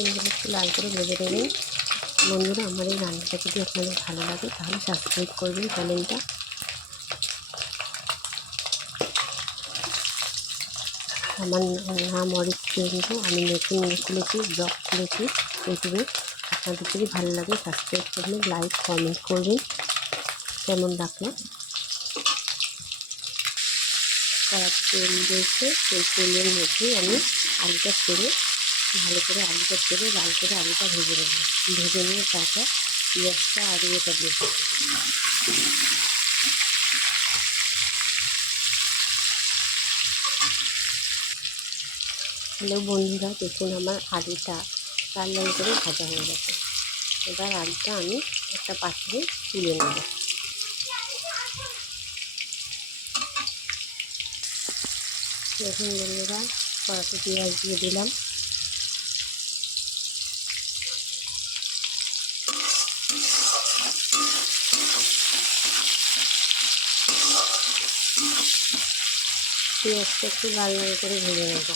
পেঁয়াজগুলো একটু লাল করে ভেজে নেবেন। বন্ধুরা, আমার এই রান্নাটা যদি আপনাদের ভালো লাগে তাহলে সাবস্ক্রাইব করবেন চ্যানেলটা। আমার নাম অরিক কিন্তু আমি নতুন খুলেছি, ব্লগ খুলেছি ইউটিউবে। আপনাদের যদি ভালো লাগে সাবস্ক্রাইব করবেন, লাইক কমেন্ট করবেন কেমন লাগলো। কড়াতে তেল দিয়েছে, সেই তেলের মধ্যেই আমি আলুটা ছেড়ে ভালো করে আলুটা ছেড়ে লাল করে আলুটা ভেজে নেব। ভেজে নিয়ে তারপর পেঁয়াজটা আর ইয়েটা দেব। হ্যালো বন্ধুরা, দেখুন আমার আলুটা লাল লাল করে ভাজা হয়ে গেছে। এবার আলুটা আমি একটা পাত্রে তুলে নেব। দেখুন বন্ধুরা, কড়াতে পেঁয়াজ দিয়ে দিলাম। পেঁয়াজটা একটু লাল লাল করে ভেজে নেব।